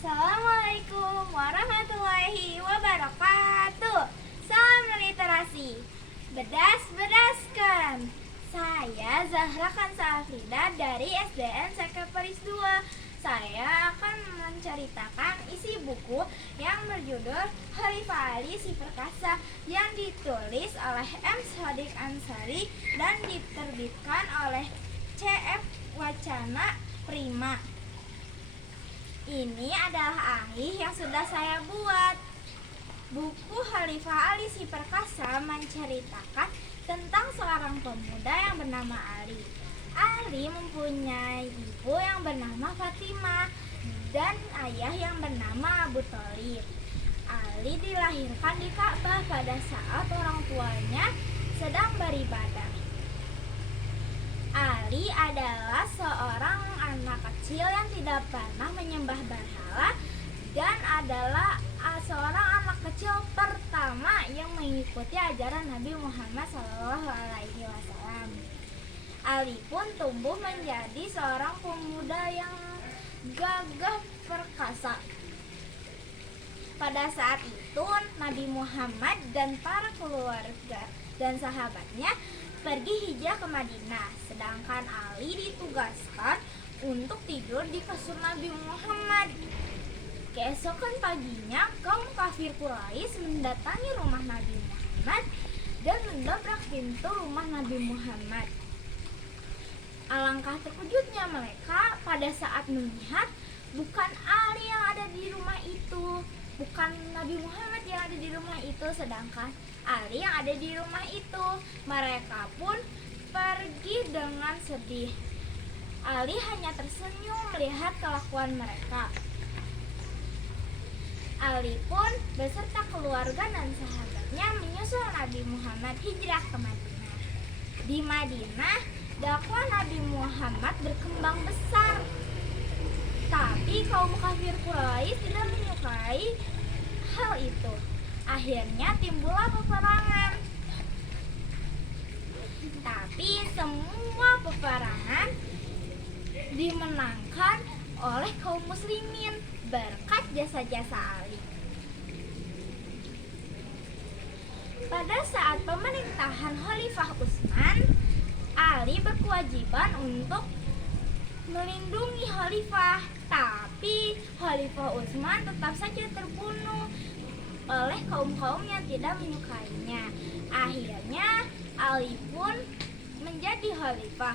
Assalamualaikum warahmatullahi wabarakatuh. Salam literasi. Bedas-bedaskan. Saya Zahra Kansa Afrida dari SDN Sekeperis 2. Saya akan menceritakan isi buku yang berjudul Khalifah Ali Si Perkasa yang ditulis oleh M. Shadiq Ansari dan diterbitkan oleh CF Wacana Prima. Ini adalah akhir yang sudah saya buat. Buku Khalifah Ali Si Perkasa menceritakan tentang seorang pemuda yang bernama Ali. Ali mempunyai ibu yang bernama Fatimah dan ayah yang bernama Abu Thalib. Ali dilahirkan di Ka'bah pada saat orang tuanya sedang beribadah. Ali adalah seorang anak kecil yang tidak pernah menyembah berhala dan adalah seorang anak kecil pertama yang mengikuti ajaran Nabi Muhammad SAW. Ali pun tumbuh menjadi seorang pemuda yang gagah perkasa. Pada saat itu Nabi Muhammad dan para keluarga dan sahabatnya pergi hijrah ke Madinah, sedangkan Ali ditugaskan untuk tidur di kasur Nabi Muhammad. Keesokan paginya, kaum kafir Quraisy mendatangi rumah Nabi Muhammad dan mendobrak pintu rumah Nabi Muhammad. Alangkah terkejutnya mereka pada saat melihat bukan Ali yang ada di rumah itu, bukan Nabi Muhammad yang ada di rumah itu, sedangkan Ali yang ada di rumah itu. Mereka pun pergi dengan sedih. Ali hanya tersenyum melihat kelakuan mereka. Ali pun beserta keluarga dan sahabatnya menyusul Nabi Muhammad hijrah ke Madinah. Di Madinah, dakwah Nabi Muhammad berkembang besar. Tapi kaum kafir Quraisy tidak menyukai hal itu. Akhirnya timbullah peperangan. Tapi semua peperangan dimenangkan oleh kaum muslimin berkat jasa-jasa Ali. Pada saat pemerintahan Khalifah Utsman, Ali berkewajiban untuk melindungi Khalifah, tapi Khalifah Utsman tetap saja terbunuh oleh kaum-kaum yang tidak menyukainya. Akhirnya Ali pun menjadi khalifah.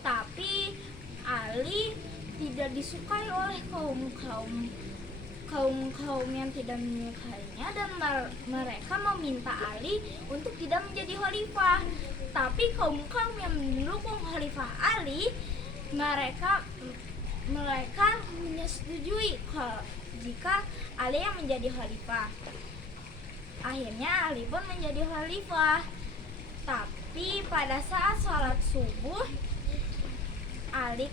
Tapi Ali tidak disukai oleh kaum-kaum yang tidak menyukainya dan mereka meminta Ali untuk tidak menjadi khalifah. Tapi kaum-kaum yang mendukung Khalifah Ali mereka menyetujui jika Ali yang menjadi khalifah. Akhirnya Ali pun menjadi khalifah. Tapi pada saat sholat subuh, Ali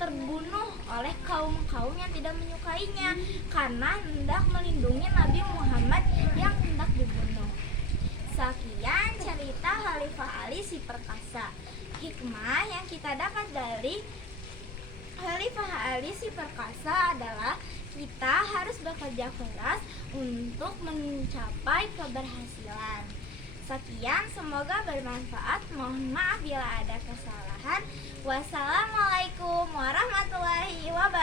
terbunuh oleh kaum-kaum yang tidak menyukainya karena hendak melindungi Nabi Muhammad yang hendak dibunuh. Sekian cerita Khalifah Ali Si Perkasa. Hikmah yang kita dapat dari Khalifah Ali Si Perkasa adalah kita harus bekerja keras untuk mencapai keberhasilan. Sekian, semoga bermanfaat. Mohon maaf bila ada kesalahan. Wassalamualaikum warahmatullahi wabarakatuh.